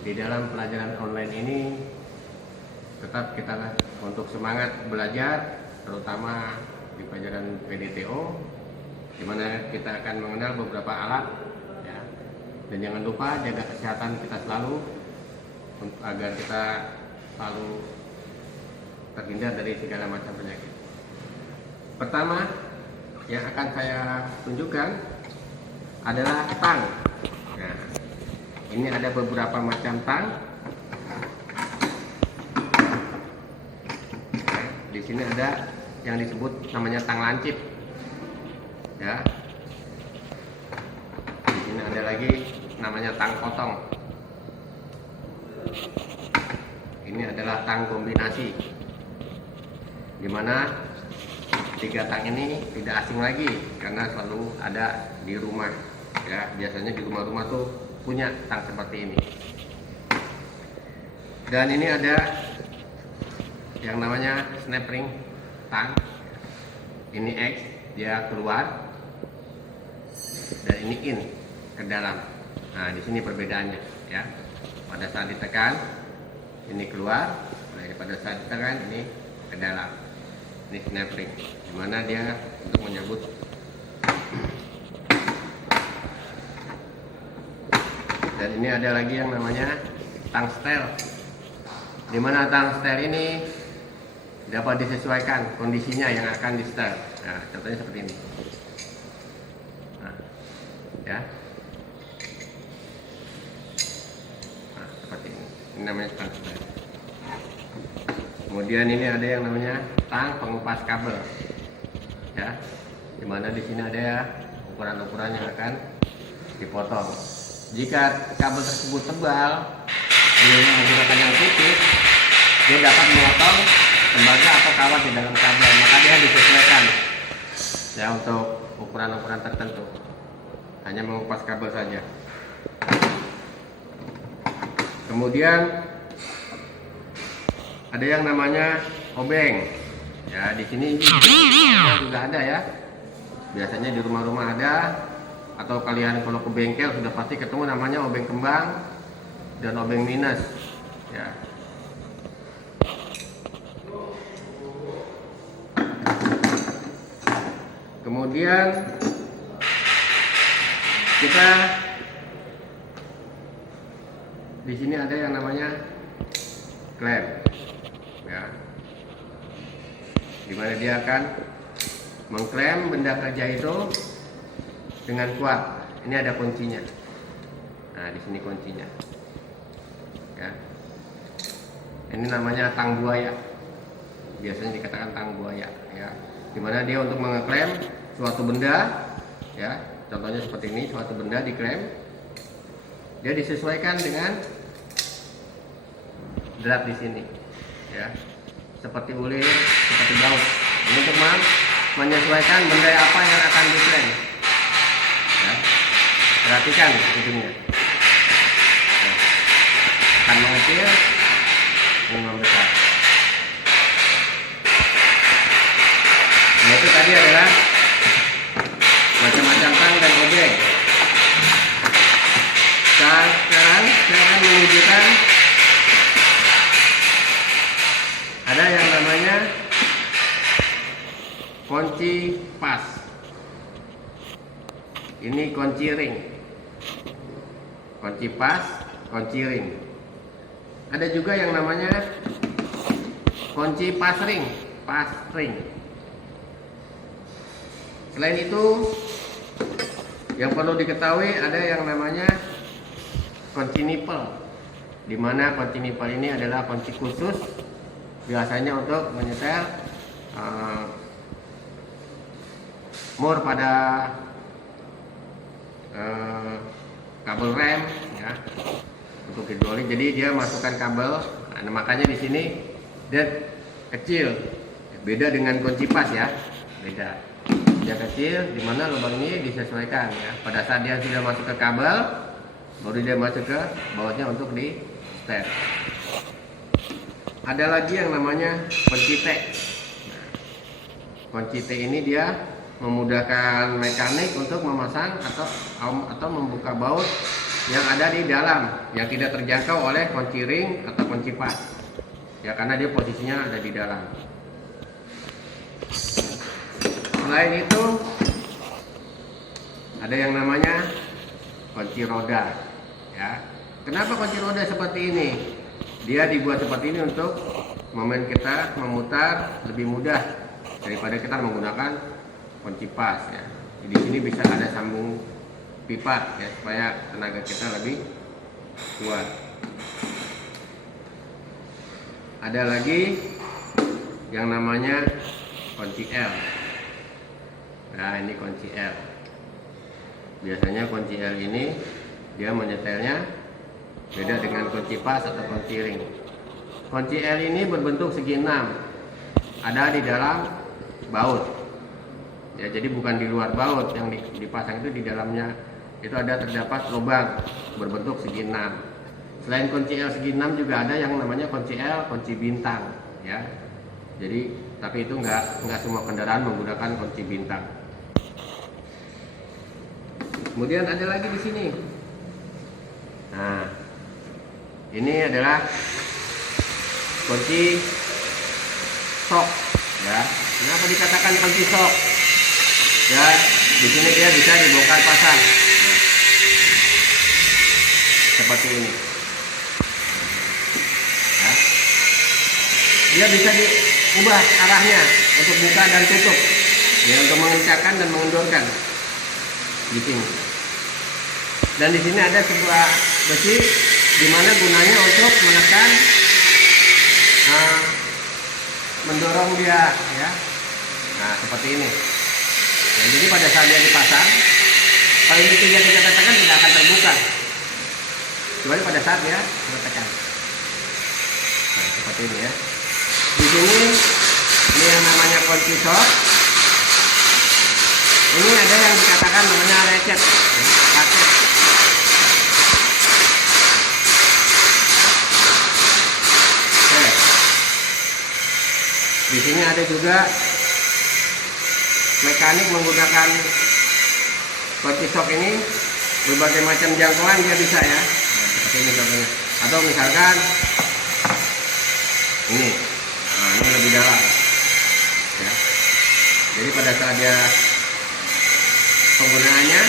Di dalam pelajaran online ini tetap kita untuk semangat belajar, terutama di pelajaran PDTO, di mana kita akan mengenal beberapa alat, ya. Dan jangan lupa jaga kesehatan kita selalu agar kita selalu terhindar dari segala macam penyakit. Pertama yang akan saya tunjukkan adalah tang. Nah, ini ada beberapa macam tang. Di sini ada yang disebut namanya tang lancip. Ya. Di sini ada lagi namanya tang potong. Ini adalah tang kombinasi, di mana tiga tang ini tidak asing lagi karena selalu ada di rumah. Ya, biasanya di rumah-rumah tuh punya tang seperti ini. Dan ini ada yang namanya snap ring tang. Ini X, dia keluar, dan ini in ke dalam. Nah, di sini perbedaannya, ya. Pada saat ditekan ini keluar, nah, pada saat ditekan ini ke dalam. Ini snap ring, dimana dia untuk menyebut. Dan ini ada lagi yang namanya tang setel, dimana tang setel ini dapat disesuaikan kondisinya yang akan di setel. Nah, contohnya seperti ini. Nah, ya. Nah, seperti ini. Ini namanya tang setel. Kemudian ini ada yang namanya tang pengupas kabel, ya, dimana di sini ada ukuran-ukuran yang akan dipotong. Jika kabel tersebut tebal, dengan menggunakan yang tipis, dia dapat memotong tembaga atau kawat di dalam kabel, maka dia disesuaikan, ya, untuk ukuran-ukuran tertentu. Hanya mengupas kabel saja. Kemudian ada yang namanya obeng. Ya, di sini sudah ada, ya. Biasanya di rumah-rumah ada, atau kalian kalau ke bengkel sudah pasti ketemu namanya obeng kembang dan obeng minus, ya. Kemudian kita di sini ada yang namanya klem, ya, dimana dia akan mengklem benda kerja itu dengan kuat. Ini ada kuncinya. Nah, di sini kuncinya, ya. Ini namanya tang buaya, biasanya dikatakan tang buaya, ya, dimana dia untuk mengeklem suatu benda, ya. Contohnya seperti ini, suatu benda diklem, dia disesuaikan dengan drat di sini, ya, seperti ulir, seperti baut. Ini untuk menyesuaikan benda apa yang akan diklem, ya. Perhatikan ujungnya, ya. Akan mengecil, ini membesar. Nah, itu tadi adalah macam-macam tang dan obeng. Dan sekarang saya akan menunjukkan ada yang namanya kunci pas. Ini kunci ring. Kunci pas, kunci ring. Ada juga yang namanya kunci pas ring, pas ring. Selain itu, yang perlu diketahui ada yang namanya kunci nipel, di mana kunci nipel ini adalah kunci khusus biasanya untuk menyetel mur pada kabel rem, ya, untuk hidrolik. Jadi dia masukkan kabel. Nah, makanya di sini dia kecil, beda dengan kunci pas, ya, beda. Dia kecil, dimana lubang ini disesuaikan, ya. Pada saat dia sudah masuk ke kabel, baru dia masuk ke bautnya untuk di setel. Ada lagi yang namanya kunci T. Nah, kunci T ini dia memudahkan mekanik untuk memasang atau membuka baut yang ada di dalam, yang tidak terjangkau oleh kunci ring atau kunci pas. Ya, karena dia posisinya ada di dalam. Selain itu, ada yang namanya kunci roda. Ya, kenapa kunci roda seperti ini? Dia dibuat seperti ini untuk momen kita memutar lebih mudah daripada kita menggunakan kunci pas. Ya, di sini bisa ada sambung pipa ya, supaya tenaga kita lebih kuat. Ada lagi yang namanya kunci L. Nah, ini kunci L. Biasanya kunci L ini dia menyetelnya beda dengan kunci pas atau kunci ring. Kunci L ini berbentuk segi 6, ada di dalam baut. Ya, jadi bukan di luar baut, yang dipasang itu di dalamnya itu terdapat lubang berbentuk segi 6. Selain kunci L segi 6 juga ada yang namanya kunci L, kunci bintang, ya. Jadi, tapi itu enggak semua kendaraan menggunakan kunci bintang. Kemudian ada lagi di sini. Nah, ini adalah kunci sok, ya. Kenapa dikatakan kunci sok? Ya, di sini dia bisa dibongkar pasang. Nah, seperti ini. Ya. Dia bisa diubah arahnya untuk buka dan tutup, ya, untuk mengencangkan dan mengendorkan di sini. Dan di sini ada sebuah besi di mana gunanya untuk menekan, mendorong dia, ya. Nah, seperti ini. Nah, jadi pada saat dia dipasang, kalau ini tidak ditekan tidak akan terbuka, kecuali pada saat dia tertekan. Nah, seperti ini ya. Di sini ini yang namanya kunci sok. Ini ada yang dikatakan namanya lecet, paket. Oke. Di sini ada juga mekanik menggunakan kunci sok ini, berbagai macam jangkauan dia bisa, ya. Nah, seperti ini contohnya. Atau misalkan ini, nah, ini lebih dalam, ya. Jadi pada saat dia penggunaannya,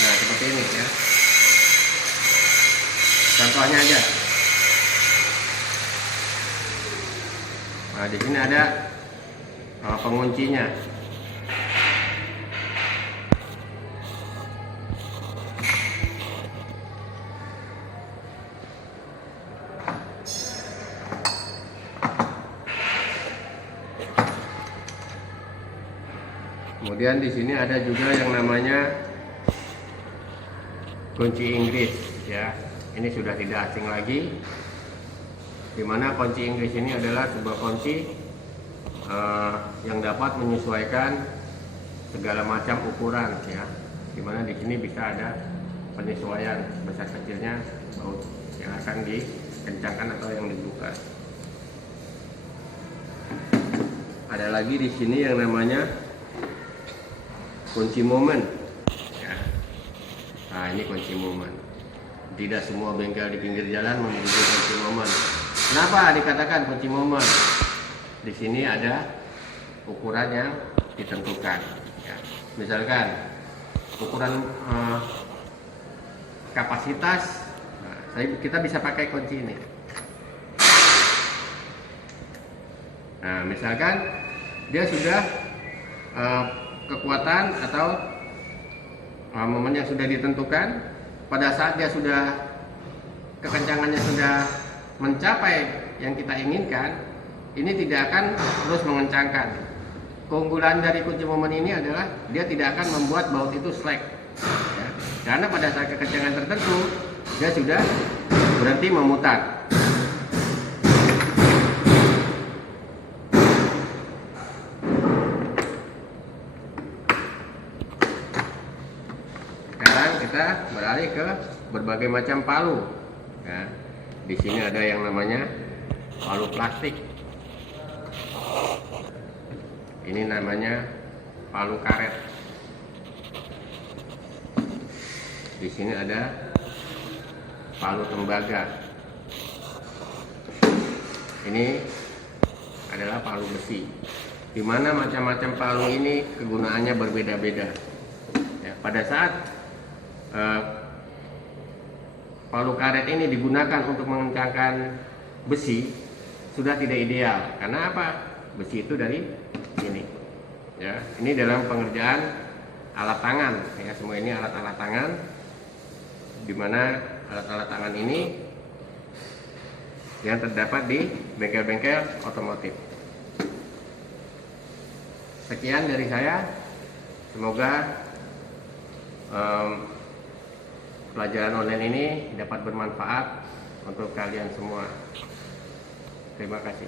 nah seperti ini, ya. Contohnya aja. Nah, di sini ada penguncinya. Kemudian di sini ada juga yang namanya kunci Inggris, ya. Ini sudah tidak asing lagi, dimana kunci Inggris ini adalah sebuah kunci yang dapat menyesuaikan segala macam ukuran, ya. Dimana di sini bisa ada penyesuaian besar kecilnya baut yang akan dikencangkan atau yang dibuka. Ada lagi di sini yang namanya kunci momen, ya. Nah, ini kunci momen. Tidak semua bengkel di pinggir jalan memiliki kunci momen. Kenapa dikatakan kunci momen? Di sini ada ukuran yang ditentukan, ya. Misalkan ukuran kapasitas, nah, kita bisa pakai kunci ini. Nah, misalkan dia sudah kekuatan atau momen yang sudah ditentukan, pada saat dia sudah kekencangannya sudah mencapai yang kita inginkan, ini tidak akan terus mengencangkan. Keunggulan dari kunci momen ini adalah dia tidak akan membuat baut itu slack, ya. Karena pada saat kekencangan tertentu dia sudah berhenti memutar. Kita beralih ke berbagai macam palu, ya. Di sini ada yang namanya palu plastik. Ini namanya palu karet. Di sini ada palu tembaga. Ini adalah palu besi. Di mana macam-macam palu ini kegunaannya berbeda-beda. Ya, pada saat palu karet ini digunakan untuk mengencangkan besi, sudah tidak ideal. Karena apa? Besi itu dari ini. Ya, ini dalam pengerjaan alat tangan. Ya, semua ini alat-alat tangan. Di mana alat-alat tangan ini yang terdapat di bengkel-bengkel otomotif. Sekian dari saya. Semoga pelajaran online ini dapat bermanfaat untuk kalian semua. Terima kasih.